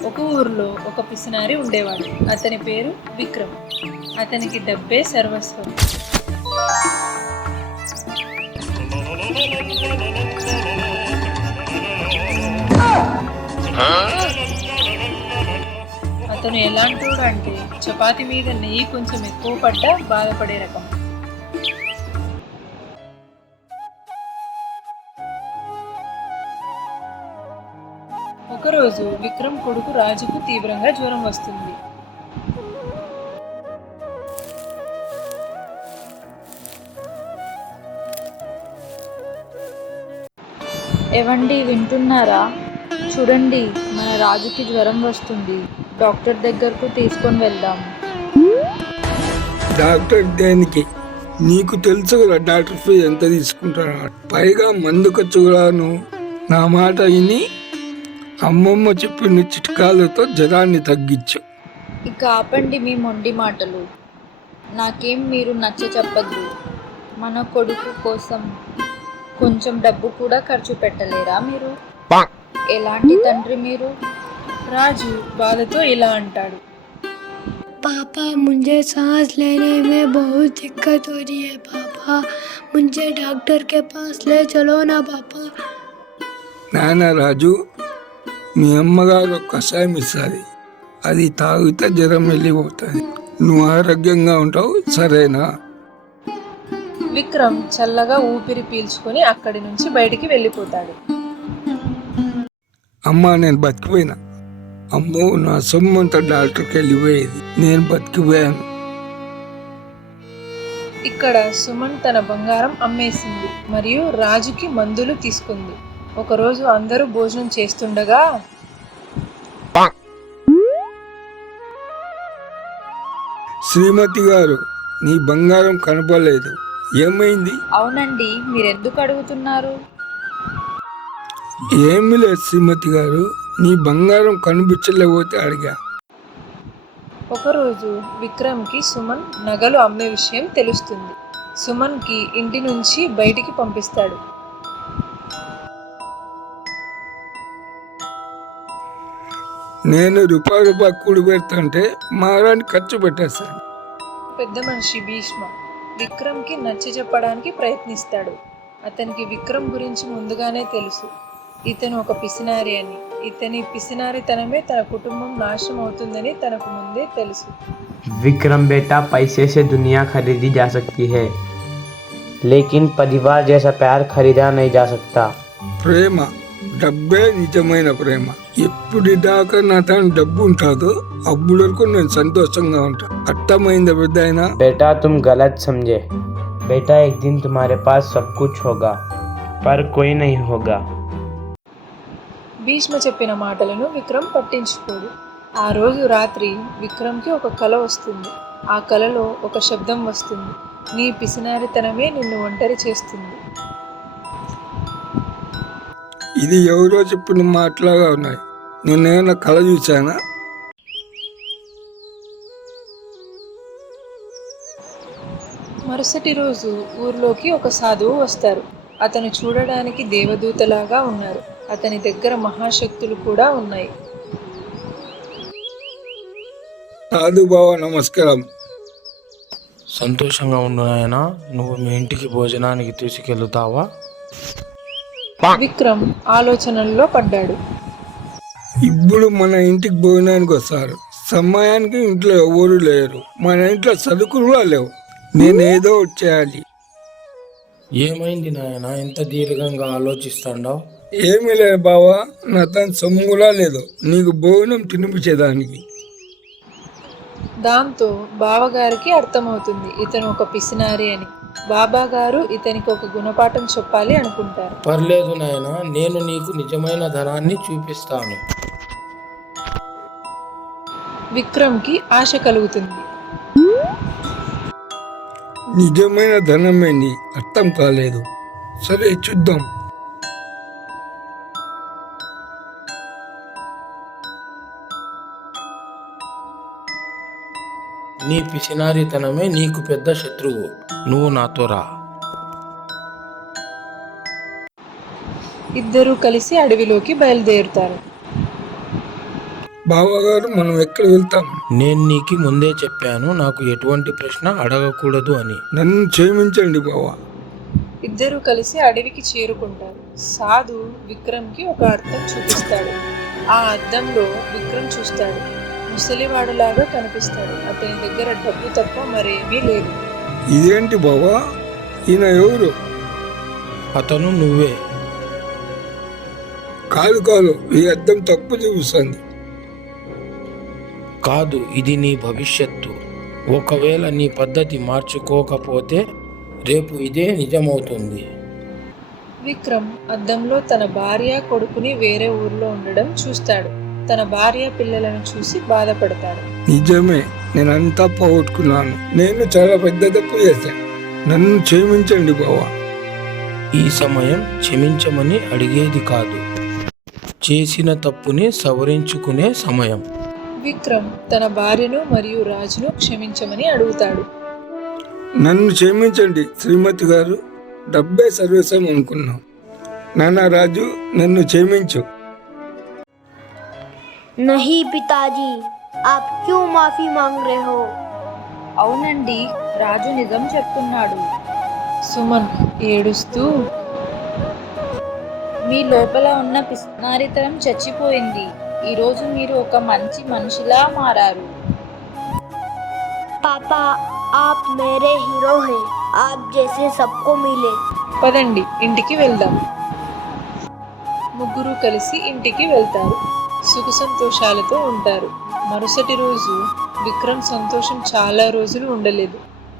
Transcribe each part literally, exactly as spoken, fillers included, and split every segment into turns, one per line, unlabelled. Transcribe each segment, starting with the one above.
ఒక ఊరిలో ఒక పిసినారి ఉండేవాడు. అతని పేరు విక్రమ్. అతనికి డబ్బే సర్వస్వం. అతను ఎలాంటోడు అంటే చపాతి మీద నెయ్యి కొంచెం ఎక్కువ పడ్డా బాధపడే రకం. ఒకరోజు విక్రమ్ కొడుకు రాజుకు తీవ్రంగా జ్వరం వస్తుంది.
ఏవండి వింటున్నారా? చూడండి, మన రాజుకి జ్వరం వస్తుంది. డాక్టర్ దగ్గరకు తీసుకొని వెళ్దాం.
డాక్టర్ దేనికి? నీకు తెలుసు కదా డాక్టర్ ఫీజు ఎంత తీసుకుంటారా? పైగా మందు ఖర్చు కూడాను. నా మాట విని అమ్మమ్మ చెప్పిన చిట్కాలతో జ్వరాన్ని తగ్గించు.
ఇక ఆపండి మీ మొండి మాటలు. నాకేం మీరు నచ్చ చెప్పద్దు. మన కొడుకు కోసం కొంచెం డబ్బు కూడా ఖర్చు పెట్టలేరా మీరు? ఎలాంటి తండ్రి మీరు?
రాజు బాధతో ఇలా అంటాడు.
पापा मुझे सांस लेने में बहुत दिक्कत हो रही है पापा, मुझे डॉक्टर के पास ले चलो ना पापा।
నాన్న రాజు, మీ అమ్మగారు కషాయం ఇస్తుంది, అది తాగితే జ్వరం వెళ్ళిపోతుంది. నువ్వు ఆరోగ్యంగా ఉంటావు, సరేనా?
విక్రమ్ చల్లగా ఊపిరి పీల్చుకొని అక్కడి నుంచి బయటికి వెళ్ళిపోతాడు.
అమ్మా, నేను బతికిపోయినా. అమ్మో, నా సొమ్మంతా డాక్టర్కి వెళ్ళిపోయేది, నేను బతికిపోయాను.
ఇక్కడ సుమన్ తన బంగారం అమ్మేసింది మరియు రాజుకి మందులు తీసుకుంది. ఒకరోజు అందరూ భోజనం చేస్తుండగా
శ్రీమతి గారు, నీ బంగారం కనపడలేదు, ఏమైంది?
అవునండి, మీరెందుకు అడుగుతున్నారు?
ఏమి లేదు శ్రీమతి గారు, నీ బంగారం కనిపించలేకపోతే అడిగా.
ఒకరోజు విక్రమ్కి సుమన్ నగలు అమ్మే విషయం తెలుస్తుంది. సుమన్కి ఇంటి నుంచి బయటికి పంపిస్తాడు.
నేను రూపాయి రూపాయి కూడి పెడతాంటే మారాన్ని ఖర్చు పెట్టేస్తాను.
పెద్ద మనిషి భీష్మ విక్రమ్కి నచ్చ చెప్పడానికి ప్రయత్నిస్తాడు. అతనికి విక్రమ్ గురించి ముందుగానే తెలుసు. ఇతను ఒక పిసినారి అని, ఇతని పిసినారితనమే తన కుటుంబం నాశనం అవుతుందని తనకు ముందే తెలుసు.
विक्रम बेटा, पैसे से दुनिया खरीदी जा सकती है, लेकिन परिवार जैसा प्यार खरीदा नहीं जा सकता।
ప్రేమ, డబ్బే నిజమైన ప్రేమ. ఎప్పుడు దాకా నా తన డబ్బు ఉంటుందో అప్పుడు వరకు నేను సంతోషంగా ఉంటా. అర్థమైందా పెద్ద అయినా?
बेटा तुम गलत समझे। बेटा एक दिन तुम्हारे पास सब कुछ होगा, पर कोई नहीं होगा।
భీష్మ చెప్పిన మాటలను విక్రమ్ పట్టించుకోడు. ఆ రోజు రాత్రి విక్రమ్కి ఒక కల వస్తుంది. ఆ కలలో ఒక శబ్దం వస్తుంది. నీ పిసినారితనమే నిన్ను ఒంటరి చేస్తుంది.
ఇది ఎవరో చెప్పిన మాటలాగా ఉన్నాయి. నేనేమైనా కళ చూశానా?
మరుసటి రోజు ఊర్లోకి ఒక సాధువు వస్తారు. అతను చూడడానికి దేవదూతలాగా ఉన్నారు. అతని దగ్గర మహాశక్తులు కూడా ఉన్నాయి.
సాధు బావ, నమస్కారం.
సంతోషంగా ఉండు నాయనా. నువ్వు మీ ఇంటికి భోజనానికి తీసుకెళ్తావా?
విక్రమ్ ఆలోచనల్లో పడ్డాడు.
ఇప్పుడు మన ఇంటికి భోజనానికి వస్తారు. సమయానికి ఇంట్లో ఎవరు లేరు, మన ఇంట్లో సరుకులు కూడా లేవు. నేనేదో చేయాలి.
ఏమైంది నాయనా, ఎంత దీర్ఘంగా ఆలోచిస్తాండావు?
ఏమీ లేదు బావా, నా తన సొమ్ము కూడా లేదు నీకు భోజనం తినిపించేదానికి.
దాంతో బావగారికి అర్థమవుతుంది ఇతను ఒక పిసినారి అని. బాబా గారు ఇతనికి ఒక గుణపాఠం చెప్పాలి అనుకుంటారు.
పర్లేదు నాయనా, నేను నీకు నిజమైన ధనాన్ని చూపిస్తాను.
విక్రమ్కి ఆశ కలుగుతుంది.
నిజమైన ధనమేంది అర్థం కాలేదు. సరే చూద్దాం.
నీ పిసినారితనమే నీకు పెద్ద శత్రువు. నువ్వు నాతో రా.
ఇద్దరూ కలిసి అడవిలోకి బయలుదేరుతారు.
బావగారు మనం ఎక్కడ వెళ్తాం?
నేను నీకు ముందే చెప్పాను నాకు ఎటువంటి ప్రశ్న అడగకూడదు అని.
నన్ను క్షమించండి బావా.
ఇద్దరూ కలిసి అడవికి చేరుకుంటారు. సాధు విక్రమ్కి ఒక అద్దం చూపిస్తాడు. ఆ అద్దంలో విక్రమ్ చూస్తాడు. ముసలివాడులాగా కనిపిస్తాడు. అతని దగ్గర డబ్బు తప్ప మరేమీ లేదు.
ఇదేంటి బావా, ఈయన ఎవరు?
అతను నువ్వే.
కాదు కాదు, ఈ అద్దం తప్పు చూపిస్తుంది.
కాదు, ఇది నీ భవిష్యత్తు. ఒకవేళ నీ పద్ధతి మార్చుకోకపోతే రేపు ఇదే నిజమవుతుంది.
విక్రమ్ అద్దంలో తన భార్య కొడుకుని వేరే ఊర్లో ఉండడం చూస్తాడు. తన భార్య పిల్లలను చూసి బాధపడతాడు.
నిజమే, నేనంతా పోగొట్టుకున్నాను. నేను చాలా పెద్ద తప్పు చేశాను. నన్ను క్షమించండి బావా.
ఈ సమయం క్షమించమని అడిగేది కాదు, చేసిన తప్పుని సవరించుకునే సమయం.
విక్రమ్ తన భార్యను మరియు రాజును క్షమించమని అడుగుతాడు.
నన్ను క్షమించండి శ్రీమతి గారు, డబ్బే సర్వస్వం అనుకున్నాం. నాన్న రాజు, నన్ను క్షమించు.
नहीं पिताजी, आप क्यों माफी मांग रहे हो?
అవునండి, రాజు నిజం చెప్తున్నాడు.
సుమన్ ఏడుస్తూ,
మీ లోపల ఉన్న పిస్నారితనం చచ్చిపోయింది. ఈరోజు మీరు ఒక మంచి మనిషిలా మారారు.
पापा, आप मेरे हीरो हैं। आप जैसे सबको मिले।
పదండి ఇంటికి వెళ్దాం. ముగ్గురు కలిసి ఇంటికి వెళ్తారు. సుఖ సంతోషాలతో ఉంటారు. మరుసటి రోజు విక్రమ్ సంతోషం చాలా రోజులు ఉండలేదు.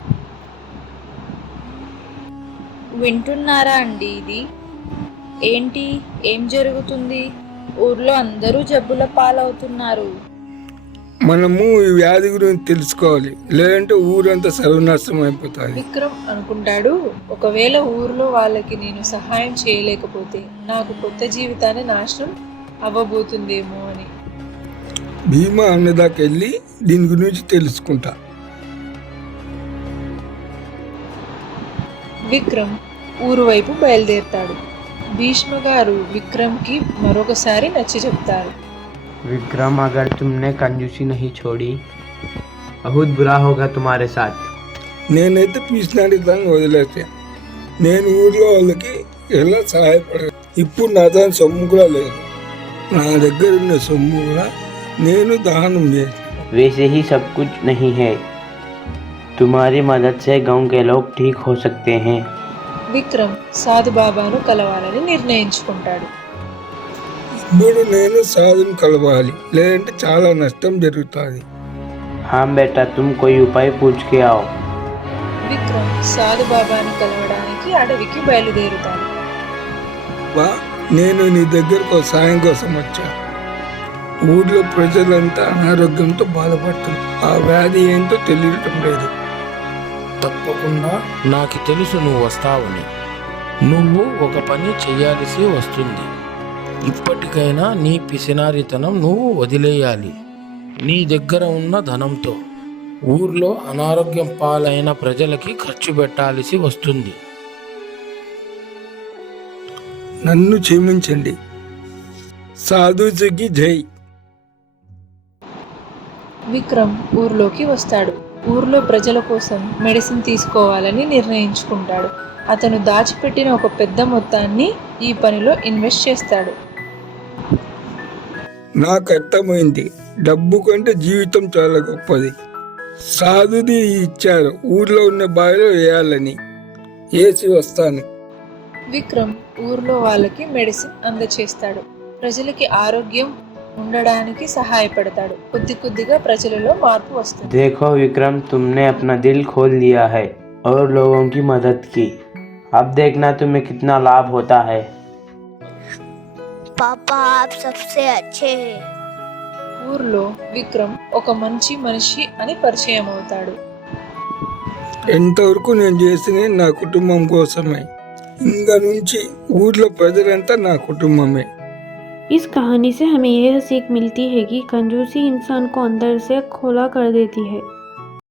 వింటున్నారా అండి ఇది? ఏంటి, ఏం జరుగుతుంది? ఊర్లో అందరూ జబ్బుల పాలవుతున్నారు.
మనము ఈ వ్యాధి గురించి తెలుసుకోవాలి, లేదంటే ఊరంతా సర్వనాశనం అయిపోతుంది.
విక్రమ్ అనుకుంటాడు, ఒకవేళ ఊర్లో వాళ్ళకి నేను సహాయం చేయలేకపోతే నాకు కొత్త జీవితాన్ని నాశనం అవ్వబోతుందేమో అని.
భీమా అన్నదాకా వెళ్ళి దీని గురించి తెలుసుకుంటా.
విక్రమ్ ఊరు వైపు బయలుదేరుతాడు. భీష్మ గారు విక్రమ్కి మరొకసారి నచ్చి చెప్తారు.
विक्रम, अगर तुमने कंजूसी नहीं छोड़ी बहुत बुरा होगा तुम्हारे साथ.
నేనైతే పీసినాడి దాన్ని వదిలేసా. నేను ఊర్లో వాళ్ళకి ఎలా సహాయపడాలి? ఇప్పుడు నా దాని సొమ్ము కూడా లేదు. నా దగ్గర ఉన్న సొమ్ము కూడా నేను దానం చేశాను.
वैसे ही सब कुछ नहीं है, तुम्हारी मदद से गांव के लोग ठीक हो सकते हैं.
విక్రమ్ సాధుబాబాను కలవాలని నిర్ణయించుకుంటాడు.
ఇప్పుడు నేను సాధుని కలవాలి, లేదంటే చాలా నష్టం జరుగుతుంది.
हाँ बेटा, तुम कोई उपाय पूछ के आओ.
విక్రమ్ సాధుబాబాని కలవడానికి అడవికి బయలుదేరుతాడు.
బా, నేను నీ దగ్గరకు ఒక సాయం కోసం వచ్చా. ఊర్లో ప్రజలంతా అనారోగ్యంతో బాధపడుతున్నారు. ఆ వ్యాధి ఏంటో తెలియటం లేదు.
తప్పకుండా నాకు తెలుసు నువ్వు వస్తావని. నువ్వు ఒక పని చేయాల్సి వస్తుంది. ఇప్పటికైనా నీ పిసినారితనం నువ్వు వదిలేయాలి. నీ దగ్గర ఉన్న ధనంతో ఊర్లో అనారోగ్యం పాలైన ప్రజలకి ఖర్చు పెట్టాల్సి వస్తుంది.
నన్ను క్షమించండి. సాధుజీకి జై.
విక్రమ్ ఊర్లోకి వస్తాడు. ఊర్లో ప్రజల కోసం మెడిసిన్ తీసుకోవాలని నిర్ణయించుకుంటాడు. అతను దాచిపెట్టిన ఒక పెద్ద మొత్తాన్ని ఈ పనిలో ఇన్వెస్ట్ చేస్తాడు.
నాకు అర్థమైంది, డబ్బు కంటే జీవితం చాలా గొప్పది. సాధుది ఇచ్చారు, ఊర్లో ఉన్న బావిలో వేయాలని. వేసి వస్తాను.
విక్రమ్ ఊర్లో వాళ్ళకి మెడిసిన్ అందచేస్తాడు. ప్రజలకి ఆరోగ్యం ఉండడానికి సహాయపడతాడు. కొద్ది కొద్దిగా ప్రజలలో మార్పు వస్తుంది.
देखो विक्रम, तुमने अपना दिल खोल दिया है और लोगों की मदद की. अब देखना तुम्हें कितना लाभ होता है.
पापा, आप सबसे अच्छे हैं।
ఊర్లో విక్రమ్ ఒక మంచి మనిషి అని పరిచయం అవుతాడు.
ఎంతవరకు నేను చేసిన నా కుటుంబం కోసమే. ఇంకా నుంచి ఊర్లో ప్రజలంతా నా కుటుంబమే.
इस कहानी से हमें यह सीख मिलती है कि कंजूसी इंसान को अंदर से खोला कर देती है.